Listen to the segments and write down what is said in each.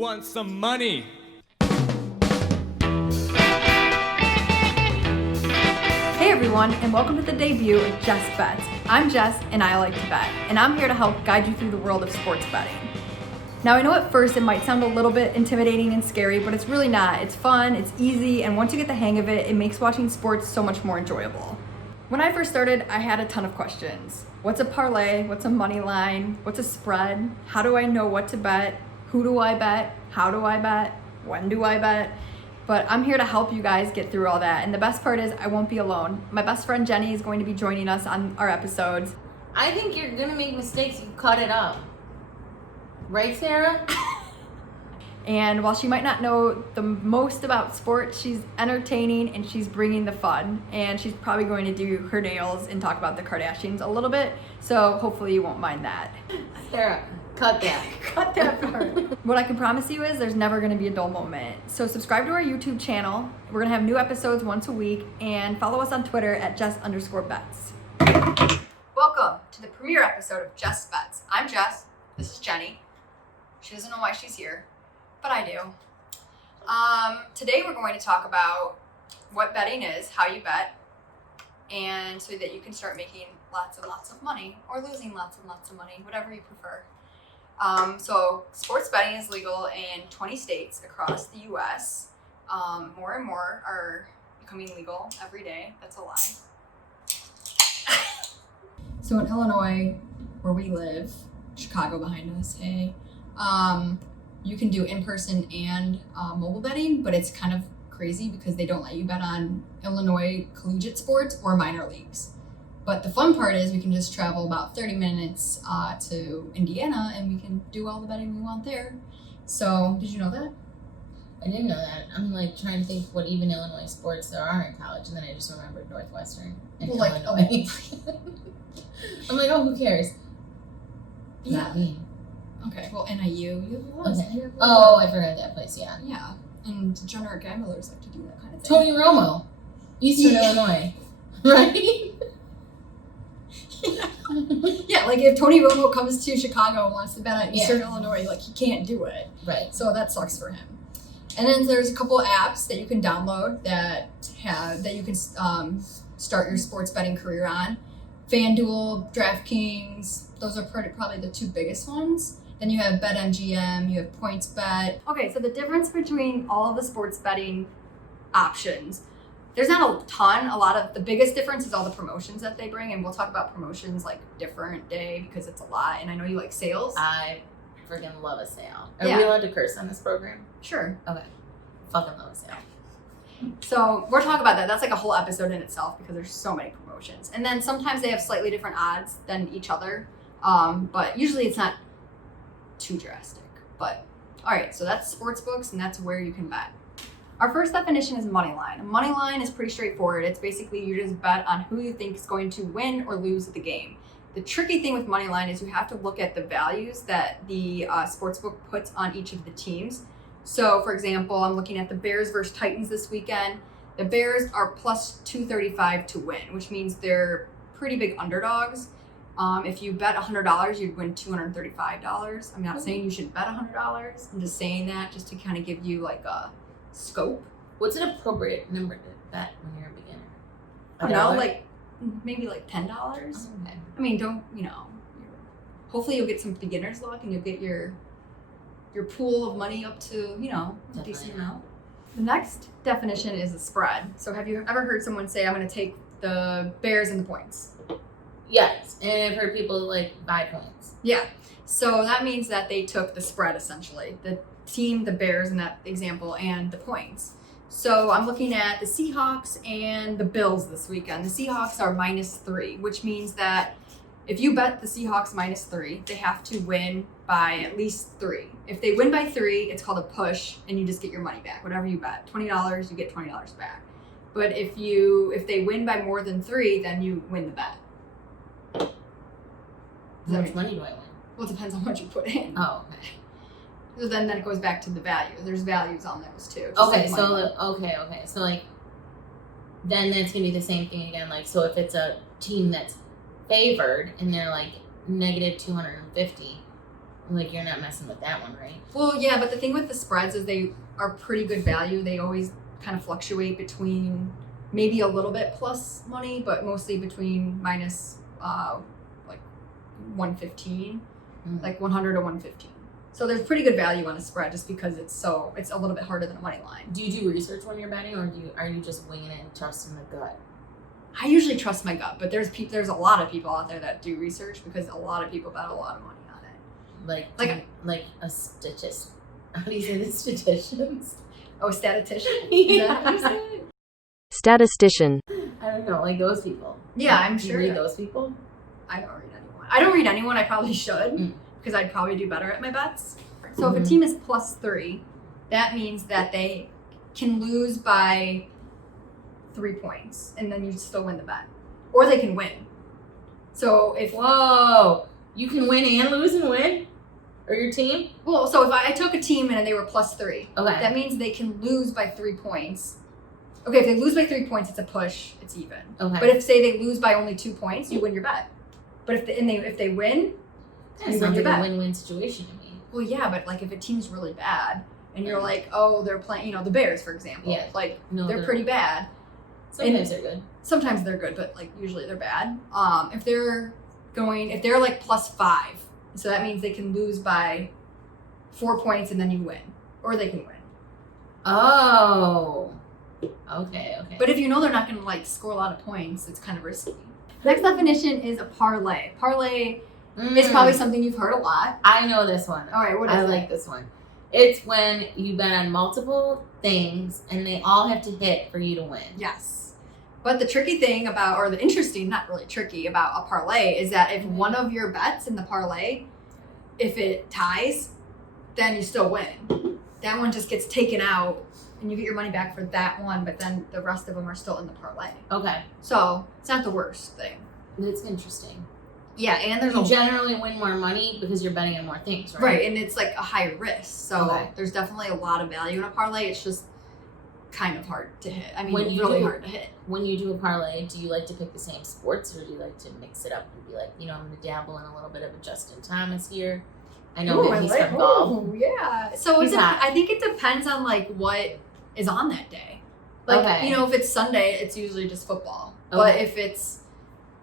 Want some money? Hey everyone, and welcome to the debut of Jess Bet. I'm Jess, and I like to bet, and I'm here to help guide you through the world of sports betting. Now, I know at first it might sound a little bit intimidating and scary, but it's really not. It's fun, it's easy, and once you get the hang of it, it makes watching sports so much more enjoyable. When I first started, I had a ton of questions. What's a parlay? What's a money line? What's a spread? How do I know what to bet? Who do I bet? How do I bet? When do I bet? But I'm here to help you guys get through all that. And the best part is I won't be alone. My best friend Jenny is going to be joining us on our episodes. I think you're going to make mistakes. You cut it up. Right, Sarah? And while she might not know the most about sports, she's entertaining and she's bringing the fun. And she's probably going to do her nails and talk about the Kardashians a little bit. So hopefully you won't mind that. Sarah, cut that. Cut that part. What I can promise you is there's never going to be a dull moment. So subscribe to our YouTube channel. We're going to have new episodes once a week. And follow us on Twitter at Jess_bets. Welcome to the premiere episode of Jess Bets. I'm Jess. This is Jenny. She doesn't know why she's here, but I do. Today we're going to talk about what betting is, how you bet, and so that you can start making lots and lots of money or losing lots and lots of money, whatever you prefer. So sports betting is legal in 20 states across the U.S. More and more are becoming legal every day. That's a lie. So in Illinois, where we live, Chicago behind us, hey, you can do in-person and mobile betting, but it's kind of crazy because they don't let you bet on Illinois collegiate sports or minor leagues. But the fun part is we can just travel about 30 minutes to Indiana and we can do all the betting we want there. So, did you know that? I didn't know that. I'm like trying to think what even Illinois sports there are in college, and then I just remembered Northwestern and Illinois. I'm like, oh, who cares? Yeah. Not me. Okay, well, NIU. Okay. Oh, I've heard of that place, yeah. Yeah, and degenerate gamblers like to do that kind of thing. Tony Romo, Eastern Illinois, right? Yeah, like if Tony Romo comes to Chicago and wants to bet on Eastern Illinois, like he can't do it. Right. So that sucks for him. And then there's a couple of apps that you can download that you can start your sports betting career on. FanDuel, DraftKings, those are probably the two biggest ones. Then you have BetMGM, you have PointsBet. Okay, so the difference between all of the sports betting options, there's not a ton. A lot of the biggest difference is all the promotions that they bring, and we'll talk about promotions like different day because it's a lot. And I know you like sales. I freaking love a sale. Are Yeah. we allowed to curse on this program? Sure. Okay. Fucking love a sale. So we're talking about that. That's like a whole episode in itself because there's so many promotions. And then sometimes they have slightly different odds than each other. But usually it's not too drastic. But all right, so that's sports books and that's where you can bet. Our first definition is Moneyline. Moneyline is pretty straightforward. It's basically you just bet on who you think is going to win or lose the game. The tricky thing with Moneyline is you have to look at the values that the sportsbook puts on each of the teams. So, for example, I'm looking at the Bears versus Titans this weekend. The Bears are plus 235 to win, which means they're pretty big underdogs. If you bet $100, you'd win $235. I'm not saying you should bet $100. I'm just saying that just to kind of give you like a scope. What's an appropriate number to bet when you're a beginner? I don't know, like maybe like $10. Okay. I mean, hopefully you'll get some beginner's luck and you'll get your pool of money up to, a decent amount. The next definition is a spread. So have you ever heard someone say, I'm going to take the Bears and the points? Yes, and I've heard people buy points. Yeah. So that means that they took the spread essentially. The team, the Bears in that example, and the points. So I'm looking at the Seahawks and the Bills this weekend. The Seahawks are -3, which means that if you bet the Seahawks -3, they have to win by at least 3. If they win by 3, it's called a push, and you just get your money back. Whatever you bet, $20, you get $20 back. But if they win by more than 3, then you win the bet. How much money do I win? Well, it depends on what you put in. Oh, okay. So then it goes back to the value. There's values on those too. Okay, so like, then that's gonna be the same thing again. Like, so if it's a team that's favored and they're like negative 250, Like, you're not messing with that one, right? Well, yeah, but the thing with the spreads is they are pretty good value. They always kind of fluctuate between maybe a little bit plus money, but mostly between minus like 115, like 100 to 115. So there's pretty good value on a spread just because it's a little bit harder than a money line. Do you do research when you're betting, or are you just winging it and trusting the gut? I usually trust my gut, but there's a lot of people out there that do research because a lot of people bet a lot of money on it. Like a statist. How do you say the statisticians? Oh, a statistician? Yeah. Statistician. I don't know, like those people. Yeah, I'm sure. Do you read those people? I don't read anyone. I don't read anyone. I probably should because I'd probably do better at my bets. So if a team is +3, that means that they can lose by 3 points and then you still win the bet, or they can win. So if you can win and lose and win, or your team. Well, so if I took a team and they were +3, okay, that means they can lose by 3 points. Okay, if they lose by 3 points, it's a push. It's even. Okay. But if say they lose by only 2 points, you win your bet. But if they win, that sounds like a win-win situation to me. Well, yeah, but like if a team's really bad and you're like, oh, they're playing, the Bears, for example. Yeah. Like they're pretty bad. Sometimes they're good. Sometimes they're good, but like usually they're bad. If they're like +5, so that means they can lose by 4 points and then you win, or they can win. Oh. Okay. But if you know they're not going to like score a lot of points, it's kind of risky. Next definition is a parlay. Parlay is probably something you've heard a lot. I know this one. All right, what is it? I like this one. It's when you bet on multiple things and they all have to hit for you to win. Yes. But the tricky thing or the interesting, not really tricky, about a parlay is that if one of your bets in the parlay, if it ties, then you still win. That one just gets taken out and you get your money back for that one, but then the rest of them are still in the parlay. Okay. So it's not the worst thing. It's interesting. Yeah, and you generally win more money because you're betting on more things, right? Right, and it's like a high risk. So there's definitely a lot of value in a parlay. It's just kind of hard to hit. I mean, really hard to hit. When you do a parlay, do you like to pick the same sports, or do you like to mix it up and be like, I'm going to dabble in a little bit of a Justin Thomas here? I know that he's from golf. Yeah. So I think it depends on like what is on that day. Like, if it's Sunday, it's usually just football. Okay. But if it's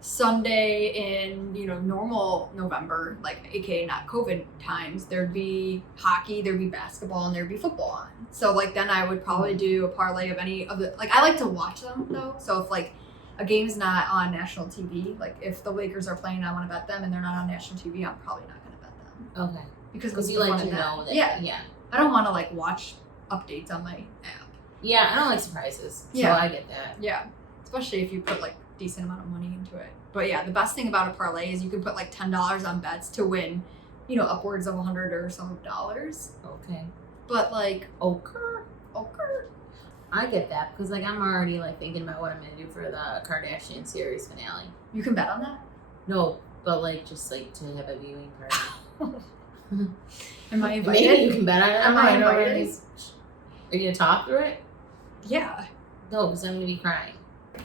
Sunday in, normal November, like aka not COVID times, there'd be hockey, there'd be basketball, and there'd be football on. So like then I would probably do a parlay of any of the, like I like to watch them though. So if like a game's not on national TV, like if the Lakers are playing, I want to bet them and they're not on national TV, I'm probably not going to bet them. Okay. Because you like to know that. Yeah. I don't want to like watch updates on my app. Yeah, I don't like surprises. So I get that. Yeah. Especially if you put like decent amount of money into it. But yeah, the best thing about a parlay is you can put like $10 on bets to win, upwards of $100 or some dollars. Okay. But like okay. I get that because like I'm already like thinking about what I'm gonna do for the Kardashian series finale. You can bet on that? No, but like just like to have a viewing party. Am I invited? Maybe you can bet on it. Am I invited? Are you gonna talk through it? Yeah. No, because I'm gonna be crying.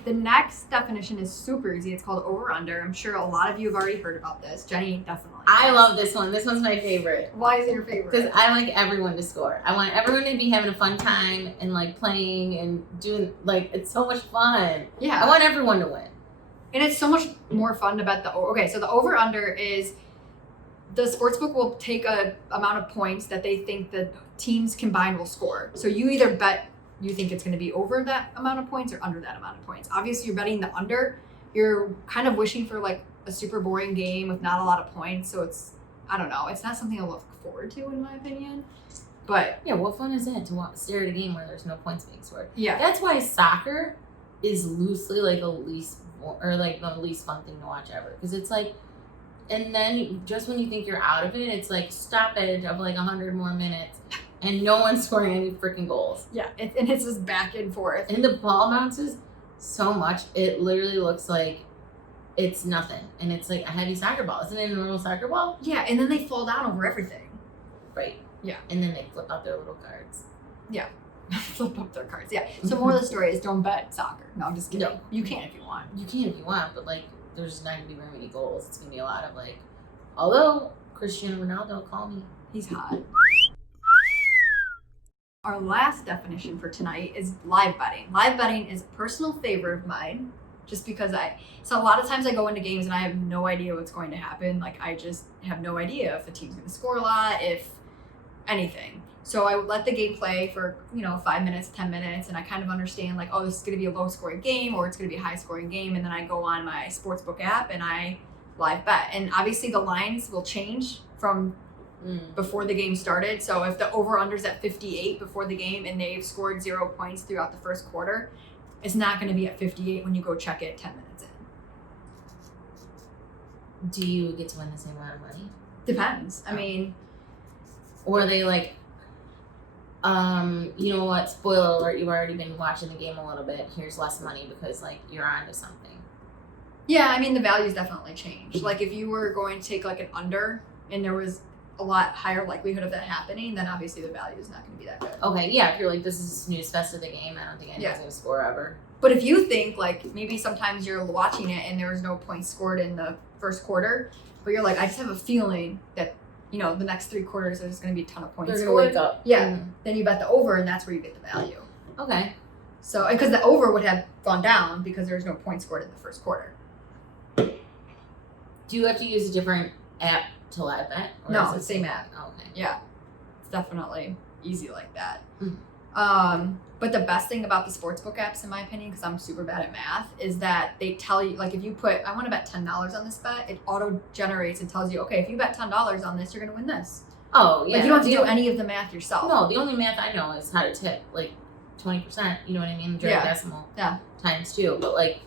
The next definition is super easy. It's called over-under. I'm sure a lot of you have already heard about this. Jenny definitely. I love this one. This one's my favorite. Why is it your favorite? Because I like everyone to score. I want everyone to be having a fun time and like playing and doing it's so much fun. Yeah. I want everyone to win. And it's so much more fun to bet so the over-under is the sportsbook will take a amount of points that they think the teams combined will score. So you either bet you think it's going to be over that amount of points or under that amount of points. Obviously, you're betting the under. You're kind of wishing for like a super boring game with not a lot of points. So it's, I don't know. It's not something I look forward to in my opinion. But yeah, what fun is that to stare at a game where there's no points being scored? Yeah. That's why soccer is loosely like the least fun thing to watch ever. Because it's like, and then just when you think you're out of it, it's like stoppage of like 100 more minutes. And no one's scoring any freaking goals. Yeah, and it's just back and forth. And the ball bounces so much, it literally looks like it's nothing. And it's like a heavy soccer ball. Isn't it a normal soccer ball? Yeah, and then they fall down over everything. Right. Yeah. And then they flip out their little cards. Yeah. Flip up their cards. Yeah. So more of the story is don't bet soccer. No, I'm just kidding. No. You can if you want. You can if you want, but like there's not going to be very many goals. It's going to be a lot of like, although Cristiano Ronaldo, call me. He's hot. Our last definition for tonight is live betting. Live betting is a personal favorite of mine, just because so a lot of times I go into games and I have no idea what's going to happen. Like, I just have no idea if the team's going to score a lot, if anything. So I would let the game play for, 5 minutes, 10 minutes, and I kind of understand, like, oh, this is going to be a low scoring game or it's going to be a high scoring game. And then I go on my sportsbook app and I live bet. And obviously the lines will change from before the game started. So if the over-under's at 58 before the game and they've scored 0 points throughout the first quarter, it's not going to be at 58 when you go check it 10 minutes in. Do you get to win the same amount of money? Depends. I mean... Or are they like, you know what, spoiler alert, you've already been watching the game a little bit, here's less money because, like, you're onto something. Yeah, I mean, the values definitely change. Like, if you were going to take, like, an under and there was a lot higher likelihood of that happening, then obviously the value is not going to be that good. Okay, yeah, if you're like, this is a snooze fest of the game, I don't think anyone's going to score ever. But if you think, like, maybe sometimes you're watching it and there was no points scored in the first quarter, but you're like, I just have a feeling that, the next 3 quarters there's going to be a ton of points They're scored. going to wake up. Yeah, then you bet the over and that's where you get the value. Okay. So, because the over would have gone down because there was no points scored in the first quarter. Do you have to use a different app to live bet? No, it's the same app. Oh, okay. Yeah, it's definitely easy like that. Mm. But the best thing about the sportsbook apps, in my opinion, because I'm super bad at math, is that they tell you, like, if you put, I want to bet $10 on this bet, it auto generates and tells you, okay, if you bet $10 on this, you're going to win this. Oh, yeah. Like, you don't have to do any of the math yourself. No, the only math I know is how to tip, like, 20%, you know what I mean? Direct decimal. Yeah. Times 2. But, like,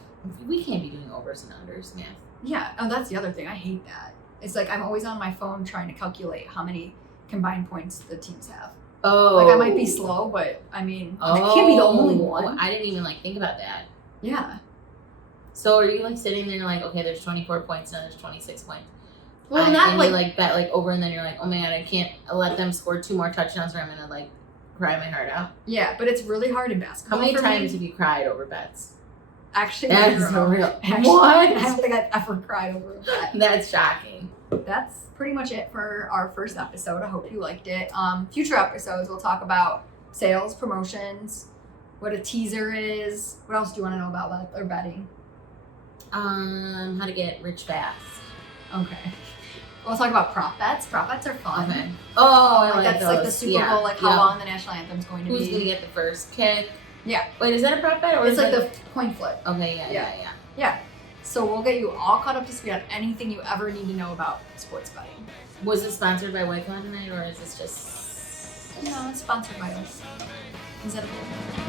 we can't be doing overs and unders math. Yeah. Oh, that's the other thing. I hate that. It's like I'm always on my phone trying to calculate how many combined points the teams have. Oh. Like, I might be slow, but, I mean, I can't be the only one. I didn't even, like, think about that. Yeah. So are you, like, sitting there like, okay, there's 24 points and there's 26 points. Well, not and like... you, like, bet, like, over and then you're like, oh, my God, I can't let them score 2 more touchdowns or I'm going to, like, cry my heart out. Yeah, but it's really hard in basketball. How many times have you cried over bets? Actually, That's real. what? I don't think I've ever cried over a bet. That's shocking. That's pretty much it for our first episode. I hope you liked it. Future episodes, we'll talk about sales, promotions, what a teaser is. What else do you want to know about or betting? How to get rich fast. Okay. We'll talk about prop bets. Prop bets are fun. Okay. Oh, I like that's those. like the Super Bowl, like how long the national anthem's going to be. Who's going to get the first kick? Yeah. Wait, is that a prop bet? Or It's is like it... the coin flip. Okay, yeah. So we'll get you all caught up to speed on anything you ever need to know about sports betting. Was it sponsored by White Claw tonight, or is this just... No, it's sponsored by us. Is that okay?